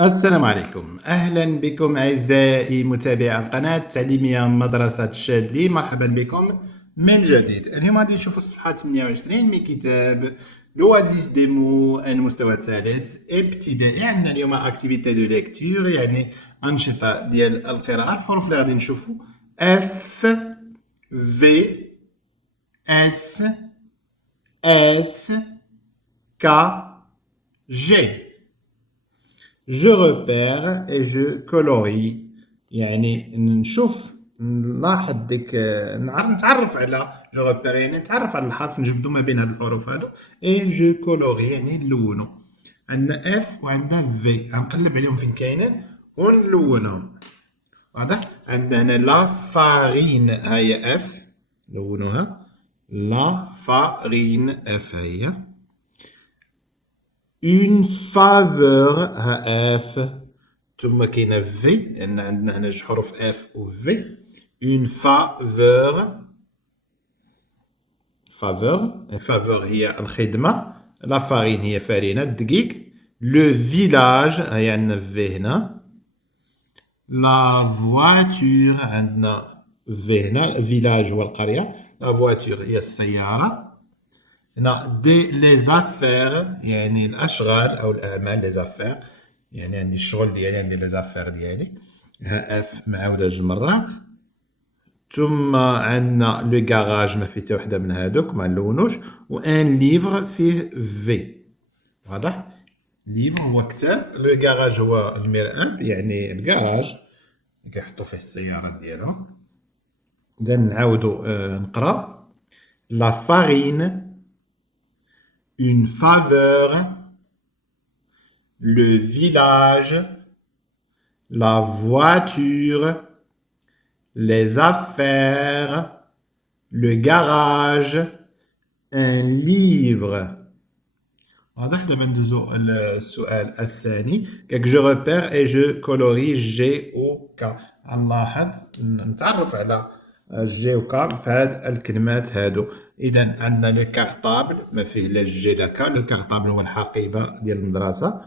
السلام عليكم، أهلا بكم أعزائي متابعي القناة التعليمية مدرسة الشاذلي. مرحبا بكم من جديد. اليوم غادي نشوفوا الصفحة 28 من كتاب لوازيس ديمو المستوى الثالث ابتدائي. عندنا اليوم اكتيفيتي دو ليكتور، يعني أنشطة ديال القراءة. الحروف اللي غادي نشوفوا اف في اس اس كا جي. Je repère et je colorie. يعني نشوف نلاحظ ديك نتعرف على جو repère، يعني نتعرف على الحرف، نجبدو ما بين هاد الحروف هادو. اي جو كولوري يعني نلونو. عندنا اف وعندنا في، غنقلب عليهم فين كاينين ونلونهم. واضح؟ عندنا هنا لا فارين، ها هي اف، لونوها. لا فارين اف ها هي. Une faveur ها اف، ثم كاينه في لان عندنا هنا جوج حروف اف و في. اون فافور، فافور هي الخدمه. لا فارين هي فرينه الدقيق. لو فيلاج هي عندنا في هنا. لا فواتور عندنا في هنا، فيلاج هو القريه، لا فواتور هي السياره. هنا دي لي زافير يعني الاشغال او الاعمال، لي زافير يعني عندي الشغل ديالي، عندي لي زافير ديالي. ها اف معاوده جوج مرات. ثم عندنا لو كاراج، ما فيه حتى وحده من هادوك، ما نلونوش. و ان ليفر فيه في. واضح؟ ليفر هو كتاب، لو كاراج هو المرآب يعني الكراج اللي كيحطوا فيه السيارات ديالهم. اذا نعاودو نقرا. لا فارين، une faveur, le village, la voiture, les affaires, le garage, un livre. واضح؟ دابا ندوزو السؤال الثاني. كاك جو ريبير اي جو كولوري جي او كا. نلاحظ نتعرف على جي و كا في هاد الكلمات هادو. اذا عندنا لو كارطابل، ما فيه لا جي لا كا. لو كارطابل هو الحقيبه ديال المدرسه.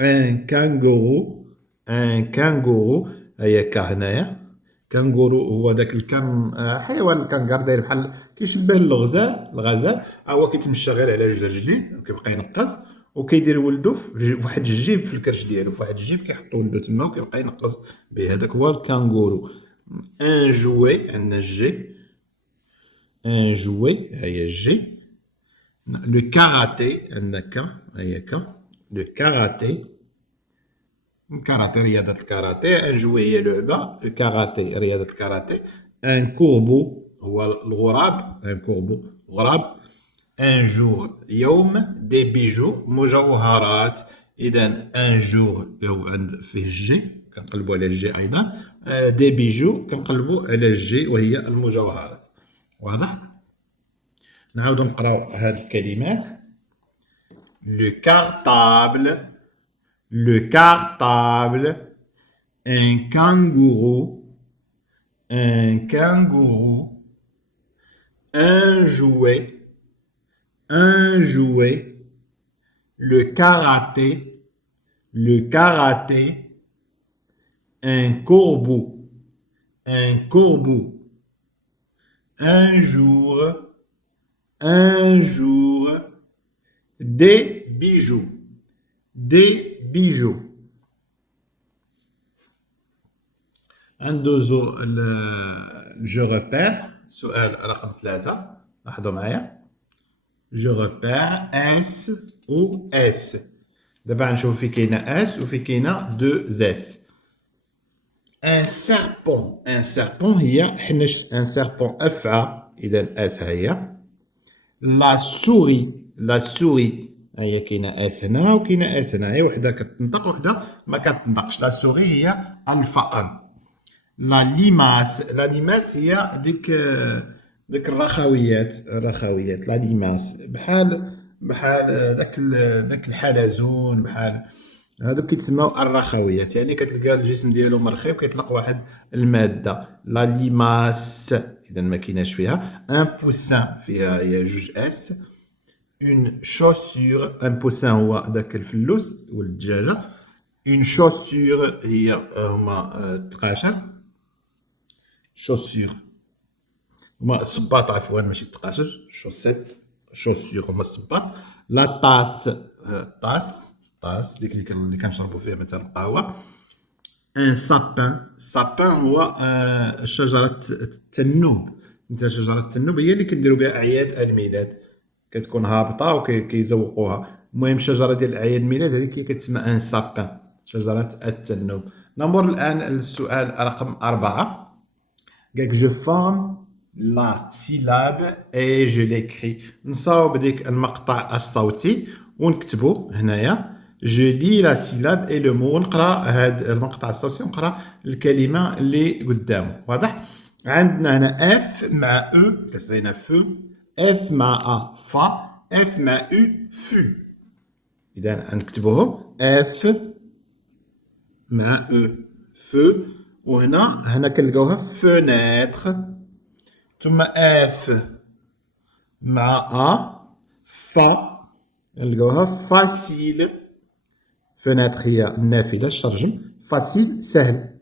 ان كانغورو، ان كانغورو هي كا هنايا. كانغورو هو داك الكان، حيوان الكنغر داير بحال كيشبه الغزال، الغزال. هو كيتمشى غير على جوج رجلين وكيبقى ينقز، وكيدير ولدو في واحد الجيب في الكرش ديالو، في واحد الجيب كيحطو ولدو تما وكيبقى ينقز به. هذاك هو الكانغورو. ان جوي عندنا الجي، ان جوي هي الجي. لو كاراتي عندنا كا، هي كا. لو كاراتي، الكاراتيه رياضة الكاراتيه. ان جوي هي لعبة، الكاراتيه رياضة الكاراتيه. ان كوربو هو الغراب، ان كوربو غراب. ان جور يوم. دي بيجو مجوهرات. اذا ان جور هو عند فيه الجي، كنقلبوا على الجي ايضا. دي بيجو كنقلبوا على الجي وهي المجوهرات. واضح؟ نعاودو نقراو هاد الكلمات. لو كارطابل، le cartable, un kangourou, un jouet, le karaté, un corbeau, un jour, des bijoux. ندوزو جو ريبير، سؤال رقم 3. لاحظوا معايا. جو ريبير اس و اس. دابا غنشوف في كاينه اس وفي كاينه دو اس. ان سيربون، ان سيربون هي حنش، ان سيربون افعى، اذا اس هي. لا سوري، لا سوري هي كاينه اس هنا وكاينه اس هنا، هي وحده كتنطق وحده ما كتنطقش. لا سوري هي الفأر. لا ليماس، لا ليماس هي ديك الرخويات. لا ليماس بحال داك الحلزون، بحال هادوك كيتسماو الرخويات، يعني كتلقى الجسم ديالو مرخي وكيطلق واحد الماده. لا ليماس اذا ما كايناش فيها. ان بوسان فيها هي جوج اس. اون شوسور، ان بوسان هو داك الفلوس والدجاجه. Une chaussure هي هما تقاشر. chaussure هما الصباط عفوا ماشي تقاشر. chaussette chaussure هما الصباط. لا طاس طاس ديك اللي كنشربوا فيها مثلا القهوه. ان سابان هو شجره التنوب. مثل شجره التنوب هي اللي كنديروا بها اعياد الميلاد، كتكون هابطه وكيزوقوها. المهم الشجره ديال اعياد الميلاد هذيك هي كتسمى ان سابان، شجره التنوب. نمر الان للسؤال رقم 4. قالك جو فورم لا سيلاب اي جو ليكري. نصاوب ديك المقطع الصوتي ونكتبو هنايا جو لي لا سيلاب اي لو مو، ونقرا هاد المقطع الصوتي ونقرا الكلمه اللي قدامه. واضح؟ عندنا هنا اف مع او كتعطينا فو، اف مع ا فا، اف مع او فو. اذا نكتبوهم اف مع او فو، وهنا كنلقاوها فونيتر، ثم اف مع ا فا نلقاوها فاسيل. فونيتر هي النافذه الشرجم، فاسيل سهل.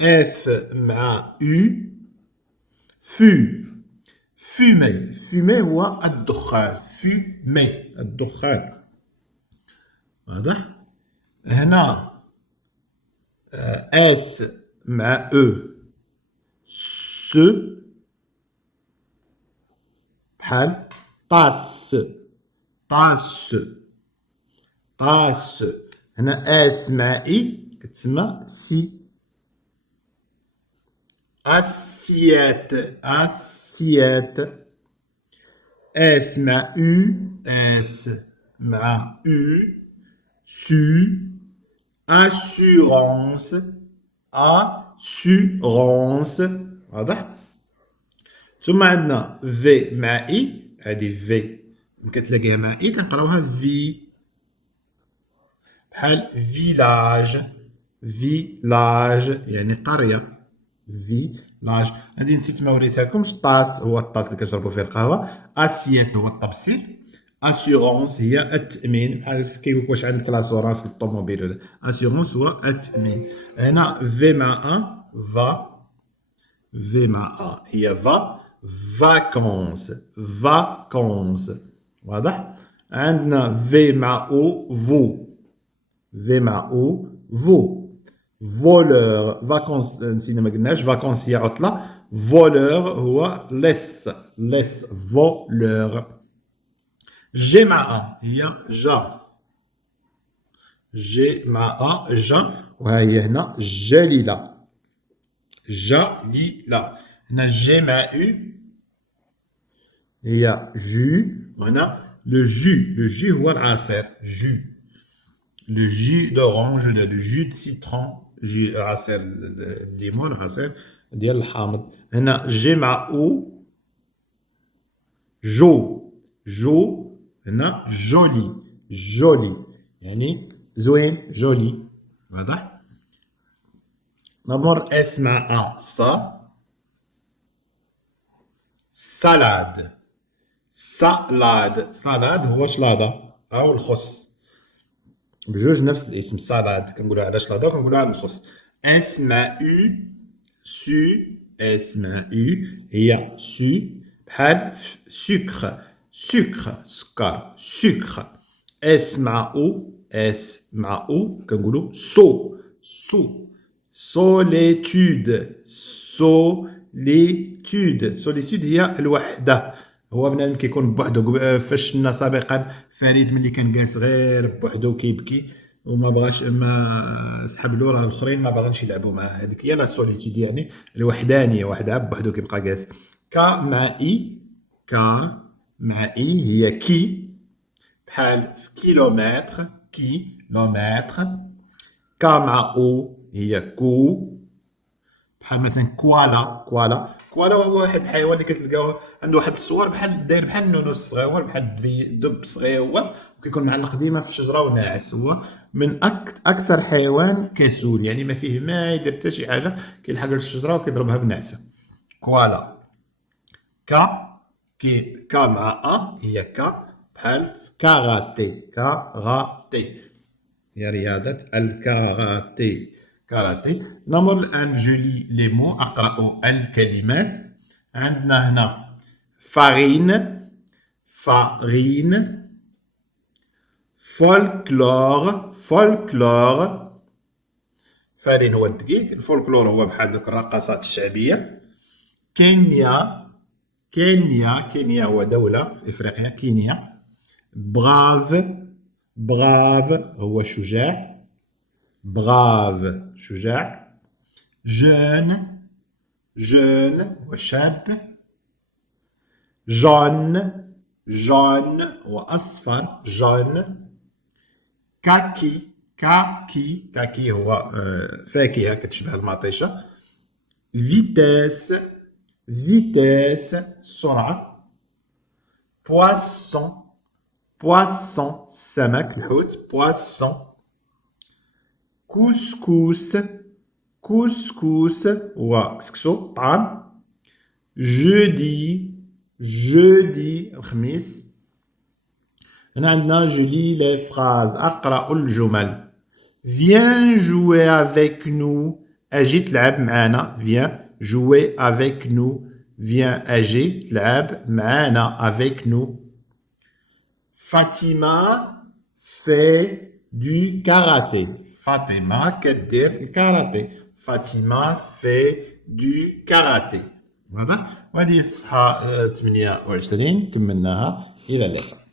اف مع او فو فومي، فومي هو الدخان، فومي الدخان. واضح؟ هنا اس مع او سو بحال طاس طاس طاس. هنا اس مع اي كتسمى سي. اسيات اسيات. اس مع او اس مع او سو assurance assurance. واضح؟ ثم عندنا في مع اي، هذه في كتلاقيها مع اي كنقراوها في، بحال فيلاج فيلاج يعني قريه. فيلاج. هذه نسيت ما وريتها لكمش. طاس هو الطاس اللي كنشربوا فيه القهوه. اسيت هو الطبسيل. اسيغونس هي التامين، بحال كيقول واش عندك لاسورانس للطوموبيل ولا. اسيغونس هو التامين. هنا في مع ا فا، في مع ا هي فا، فاكونس فاكونس. واضح؟ عندنا في مع او فو، في مع او فو. فولور فاكونس نسينا ما قلناش، فاكونس هي عطله، فولور هو لص لص فولور. جي مع ا هي جا، جي مع ا جا، وها هي هنا جليله جليله. هنا جي مع او هي جو، وهنا لو جو هو العصير جو، le jus d'orange ولا le jus de citron، jus عصير الليمون عصير ديال الحامض. هنا جي مع او جو جو. هنا جولي جولي يعني زوين جولي. واضح؟ نمر اس مع ا صا، سالاد سالاد. سالاد هو شلاضه او الخس، بجوج نفس الاسم. سالاد كنقولوا على شلاضه وكنقولوا على الخس. اس مع او سو، اس مع او هي سو، بحال سكر سكر سكر سكر. اس مع او اس مع او كنقولوا سو سو. سوليتود سوليتود. سوليتود هي الوحده، هو بنادم كيكون بوحدو. فاش شفنا سابقا فريد ملي كان جالس غير بوحدو كيبكي وما بغاش، ما سحب له، راه الاخرين ما باغينش يلعبوا معاه. هذيك هي لا سوليتود يعني الوحدانيه، وحدها بوحدو كيبقى جالس. كا مع اي، كا مع اي هي كي، بحال في كيلومتر كيلومتر. كا مع او هي كو، بحال مثلا كوالا كوالا. كوالا هو واحد الحيوان اللي كتلقاوه عنده واحد الصور بحال داير بحال النونوس الصغيور، بحال دب صغيور، وكيكون معلق ديما في الشجره وناعس. هو من اكثر حيوان كسول، يعني ما فيه ما يدير حتى شي حاجه، كيلحق للشجره وكيضربها بنعسه. كوالا. كا كا مع ا هي كا، بحال كاراتي كاراتي. هي رياضة الكاراتيه. كاراتيه. نمر الآن جولي لي مو أقرأ الكلمات. عندنا هنا فارين، فارين، فولكلور، فولكلور. فارين هو الدقيق، الفولكلور هو بحال دوك الرقصات الشعبية. كينيا، كينيا، كينيا هو دولة في إفريقيا، كينيا. براف، براف هو شجاع، براف شجاع. جون، جون هو شاب. جون، جون هو أصفر، جون. كاكي، كاكي، كاكي هو فاكهة كتشبه المطيشة. فيتاس، فيتاس سرعة. بواسون، بواسون سمك الحوت، بواسون. كوسكوس، كوسكوس هو كسكسو طعام. جودي، جودي الخميس. هنا عندنا جولي لي فراز أقرأ الجمل. Viens jouer avec nous. أجي تلعب معانا. Viens jouer avec nous. Viens أجي تلعب معانا avec nous. Fatima fait du karaté. Fatima كدير الكاراتيه. Fatima fait du karaté. واضح؟ وهذه الصفحة 28 كملناها. إلى اللقاء.